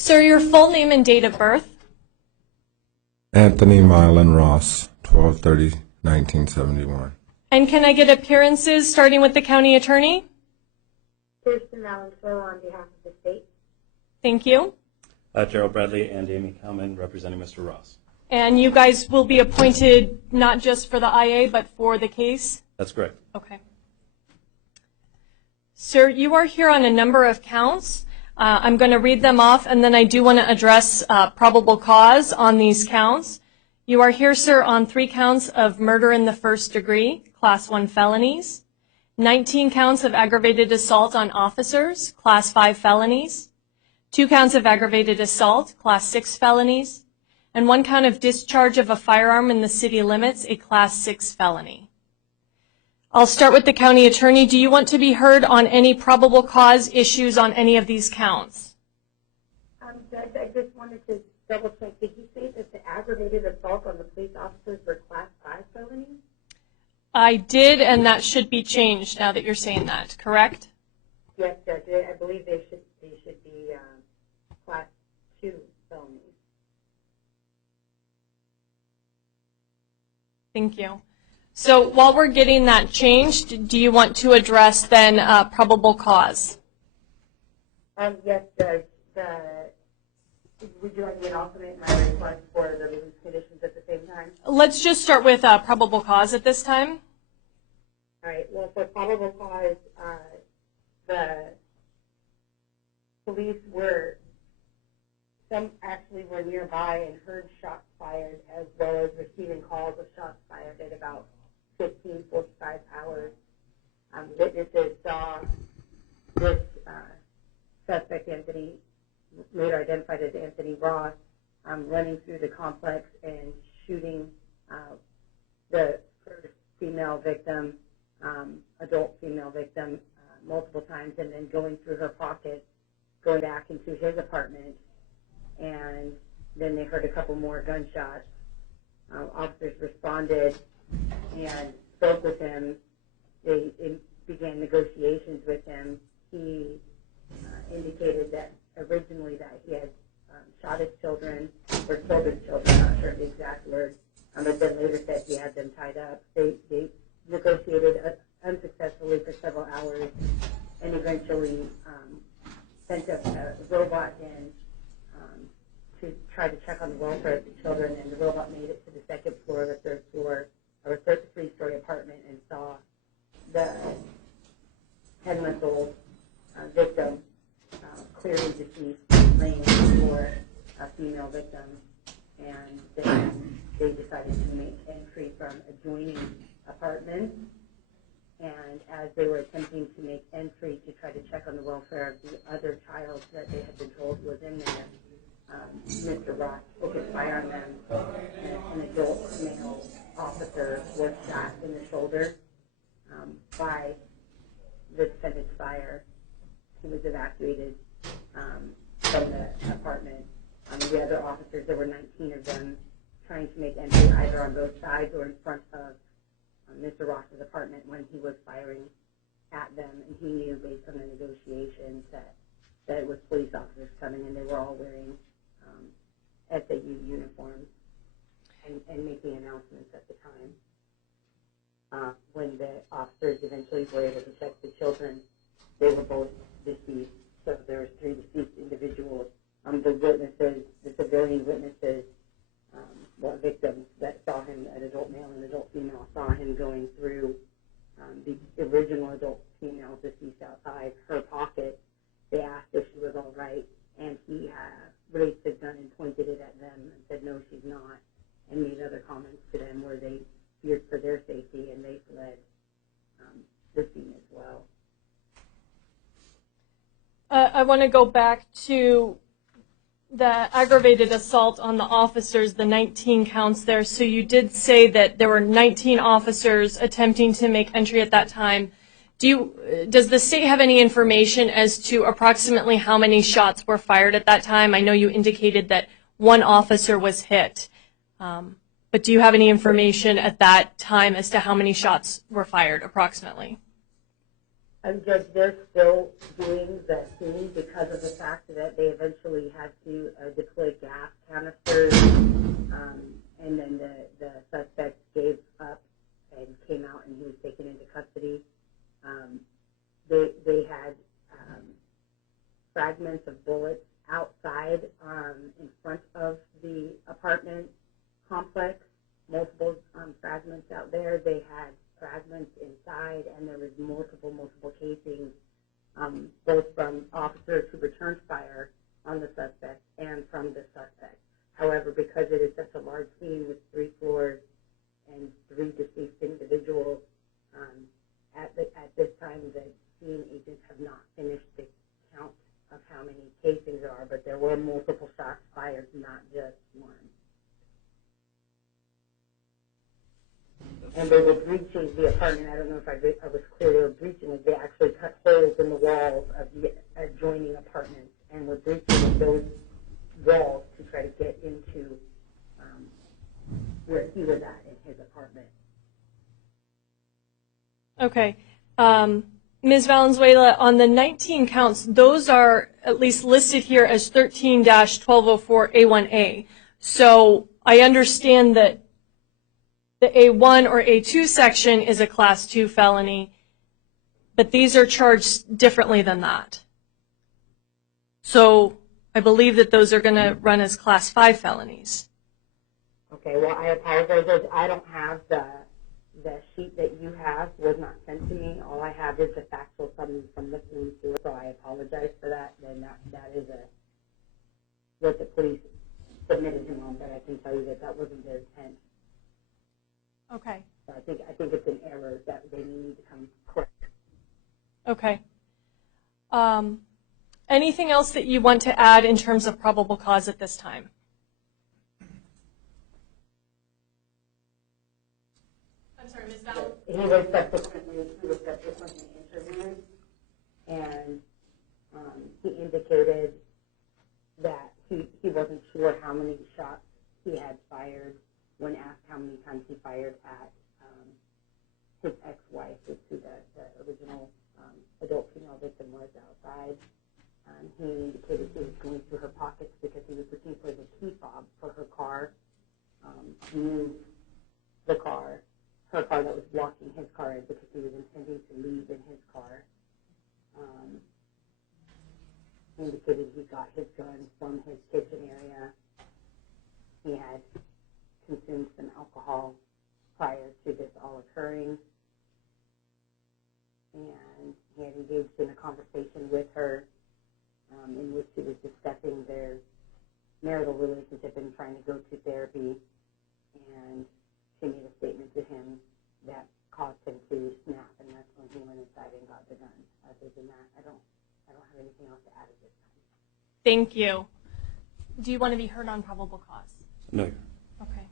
Sir, your full name and date of birth. Anthony Milan Ross, 12/30/1971. And can I get appearances starting with the county attorney? Kirsten Valenzuela on behalf of the state. Thank you. Gerald Bradley and Amy Kalman representing Mr. Ross. And you guys will be appointed not just for the IA, but for the case? That's correct. Okay. Sir, you are here on a number of counts. I'm going to read them off, and then I do want to address probable cause on these counts. You are here, sir, on 3 counts of murder in the first degree, Class 1 felonies, 19 counts of aggravated assault on officers, Class 5 felonies, 2 counts of aggravated assault, Class 6 felonies, and 1 count of discharge of a firearm in the city limits, a Class 6 felony. I'll start with the county attorney. Do you want to be heard on any probable cause issues on any of these counts? Judge, I just wanted to double check. Did you say that the aggravated assault on the police officers were Class 5 felonies? I did, and that should be changed now that you're saying that, correct? Yes, Judge. I believe they should be Class 2 felonies. Thank you. So while we're getting that changed, do you want to address then probable cause? Yes, Judge. Would you like me to also make my request for the release conditions at the same time? Let's just start with probable cause at this time. All right. Well, for probable cause, the police some actually were nearby and heard shots fired, as well as receiving calls of shots fired at about 15:45 hours. Witnesses saw this suspect, Anthony, later identified as Anthony Ross, running through the complex and shooting the first female victim, adult female victim, multiple times, and then going through her pocket, going back into his apartment, and then they heard a couple more gunshots. Officers responded and spoke with him. They began negotiations with him. He indicated that originally that he had shot his children, or killed his children, not sure the exact words, but then later said he had them tied up. They negotiated unsuccessfully for several hours and eventually sent a robot in to try to check on the welfare of the children, and the robot made it to the second floor of the third floor, or three-story apartment, and saw the 10-month-old victim clearly deceased, laying on the floor, a female victim, and then they decided to make entry from adjoining apartments. And as they were attempting to make entry to try to check on the welfare of the other child that they had been told was in there, Mr. Ross opened fire on them, and an adult male officer was shot in the shoulder by the defendant's fire. He was evacuated from the apartment. The other officers, there were 19 of them, trying to make entry either on both sides or in front of Mr. Ross's apartment when he was firing at them, and he knew based on the negotiations that it was police officers coming, and they were all wearing SAU uniforms and making announcements at the time. When the officers eventually were able to check the children, they were both deceased, so there were 3 deceased individuals. The witnesses, the civilian witnesses, victims that saw him, an adult male and adult female, saw him going through the original adult female deceased outside her pocket. They asked if she was all right, and he raised his gun and pointed it at them and said, "No, she's not," and made other comments to them where they feared for their safety, and they fled the scene as well. I want to go back to the aggravated assault on the officers, the 19 counts there. So you did say that there were 19 officers attempting to make entry at that time. Does the state have any information as to approximately how many shots were fired at that time? I know you indicated that 1 officer was hit, but do you have any information at that time as to how many shots were fired approximately? Judge, they're still doing the scene because of the fact that they eventually had to deploy gas canisters, and then the suspect gave up and came out, and he was taken into custody. They had fragments of bullets outside in front of the apartment complex, multiple fragments out there. They had fragments inside, and there was multiple casings, both from officers who returned fire on the suspect and from the suspect. However, because it is such a large scene with 3 floors and 3 deceased individuals, at this time the scene agents have not finished the count of how many casings there are, but there were multiple shots fired, not just one. And they were breaching the apartment. I don't know if I was clear. They were breaching it. They actually cut holes in the walls of the adjoining apartments and were breaching those walls to try to get into where he was at in his apartment. Okay. Ms. Valenzuela, on the 19 counts, those are at least listed here as 13-1204A1A. So I understand that the A1 or A2 section is a Class 2 felony, but these are charged differently than that. So I believe that those are going to run as Class 5 felonies. Okay, well, I apologize. I don't have the sheet that you have was not sent to me. All I have is the factual summary from the police, so I apologize for that. And that is what the police submitted him on, but I can tell you that wasn't their intent. Okay. So I think it's an error that they need to come correct. Okay. Anything else that you want to add in terms of probable cause at this time? I'm sorry, Ms. Val? He was subsequently interviewed, and he indicated that he wasn't sure how many shots he had fired when asked how many times he fired at his ex-wife, who the original adult female victim was outside. He indicated he was going through her pockets because he was looking for the key fob for her car. He moved her car that was blocking his car because he was intending to leave in his car. He indicated he got his gun from his kitchen area. He had consumed some alcohol prior to this all occurring. And he had engaged in a conversation with her in which she was discussing their marital relationship and trying to go to therapy. And she made a statement to him that caused him to snap, and that's when he went inside and got the gun. Other than that, I don't have anything else to add at this time. Thank you. Do you want to be heard on probable cause? No, Your Honor. Okay.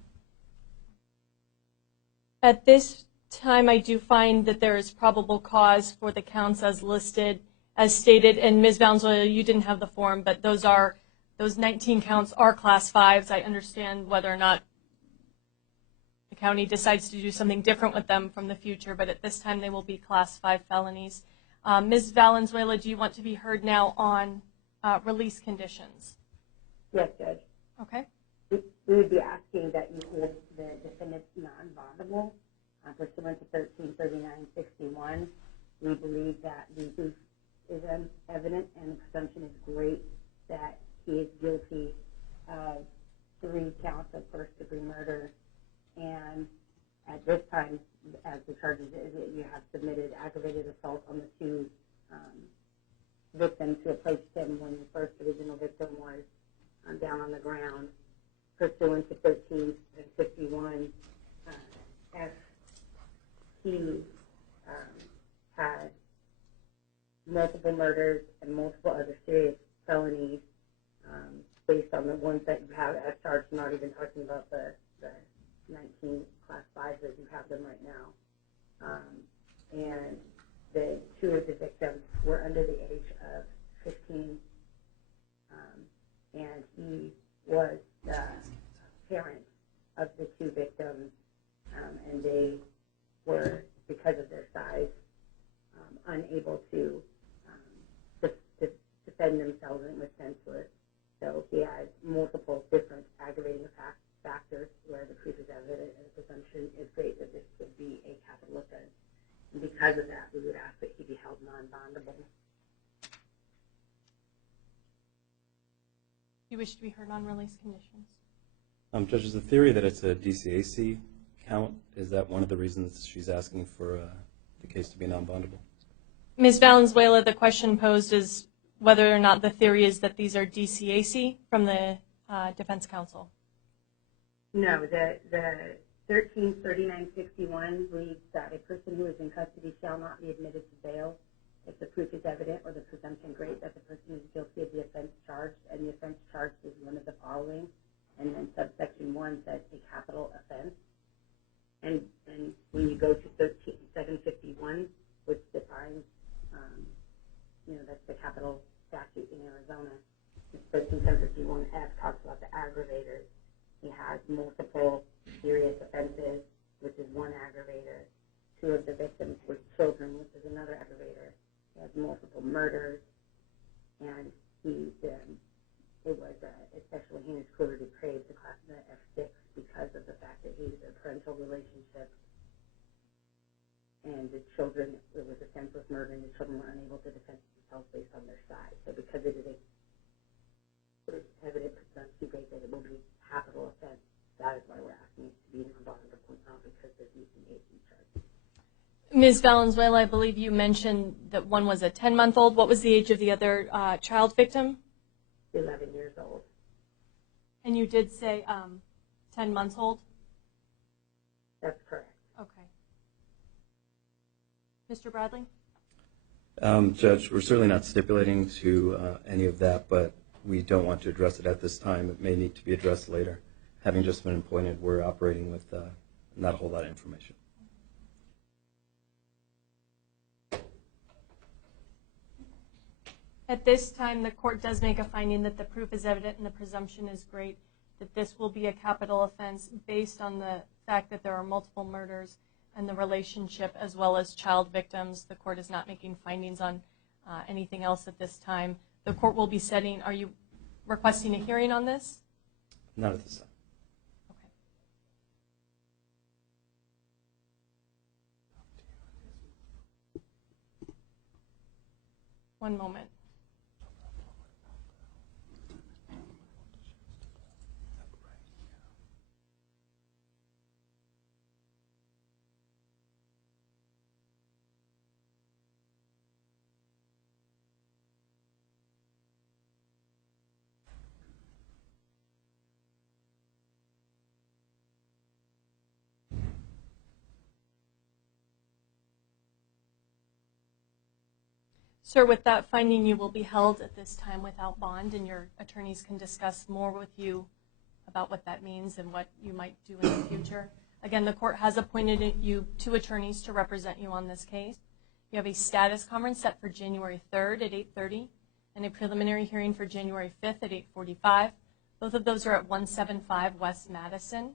At this time, I do find that there is probable cause for the counts as listed, as stated, and Ms. Valenzuela, you didn't have the form, but those 19 counts are Class 5s. I understand whether or not the county decides to do something different with them from the future, but at this time they will be Class 5 felonies. Ms. Valenzuela, do you want to be heard now on release conditions? Yes, Judge. Okay. We would be asking that you hold the defendant non-bondable pursuant to 133961. We believe that the proof is evident and the presumption is great that he is guilty of 3 counts of first-degree murder. And at this time, as the charges is, you have submitted aggravated assault on the 2 victims who approached him when the first original victim was down on the ground. Pursuant to 1351, F, he had multiple murders and multiple other serious felonies based on the ones that you have as charged, not even talking about the 19 Class 5s as you have them right now. And the 2 of the victims were under the age of 15, and he was the parent of the 2 victims, and they were, because of their size, unable to defend themselves and was senseless. So he has multiple different aggravating factors where the proof is evident and the presumption is great that this would be a capital offense. And because of that, we would ask that he be held non-bondable. You wish to be heard on release conditions? Judge, is the theory that it's a DCAC count, is that one of the reasons she's asking for the case to be non-bondable? Ms. Valenzuela, the question posed is whether or not the theory is that these are DCAC from the defense counsel. No, the 133961 reads that a person who is in custody shall not be admitted to bail if the proof is evident or the presumption great that the person is guilty of the offense charged, and the offense charged is one of the following. And then subsection 1 says a capital offense. And when you go to 13751, which defines, that's the capital statute in Arizona, 13751F talks about the aggravators. He has multiple serious offenses, which is one aggravator. 2 of the victims were children, which is another aggravator. He has multiple murders, and it was especially heinous, cruelly depraved, the class of the F6 because of the fact that he was a parental relationship, and the children, it was a senseless murder, and the children were unable to defend themselves based on their size. So because it is a evident presumption great that it will be a capital offense, that is why we're asking it to be non-bondable, not because there's an AC charge. Ms. Valenzuela, I believe you mentioned that one was a 10-month-old. What was the age of the other child victim? 11 years old. And you did say 10 months old? That's correct. Okay. Mr. Bradley? Judge, we're certainly not stipulating to any of that, but we don't want to address it at this time. It may need to be addressed later. Having just been appointed, we're operating with not a whole lot of information. At this time, the court does make a finding that the proof is evident and the presumption is great, that this will be a capital offense based on the fact that there are multiple murders and the relationship as well as child victims. The court is not making findings on anything else at this time. The court will be setting, are you requesting a hearing on this? Not at this time. Okay. One moment. Sir, with that finding, you will be held at this time without bond, and your attorneys can discuss more with you about what that means and what you might do in the future. Again, the court has appointed you 2 attorneys to represent you on this case. You have a status conference set for January 3rd at 8:30 and a preliminary hearing for January 5th at 8:45. Both of those are at 175 West Madison.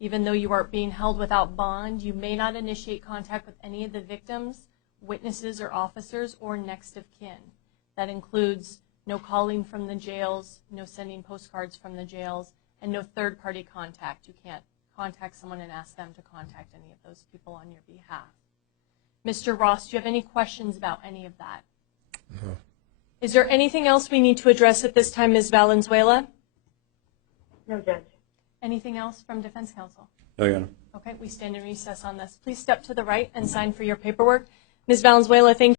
Even though you are being held without bond, you may not initiate contact with any of the victims, witnesses or officers, or next of kin. That includes no calling from the jails, no sending postcards from the jails, and no third-party contact. You can't contact someone and ask them to contact any of those people on your behalf. Mr. Ross, do you have any questions about any of that? No. Is there anything else we need to address at this time, Ms. Valenzuela? No, Judge. Anything else from defense counsel? No, Your Honor. Okay, we stand in recess on this. Please step to the right and sign for your paperwork. Ms. Valenzuela, thank you.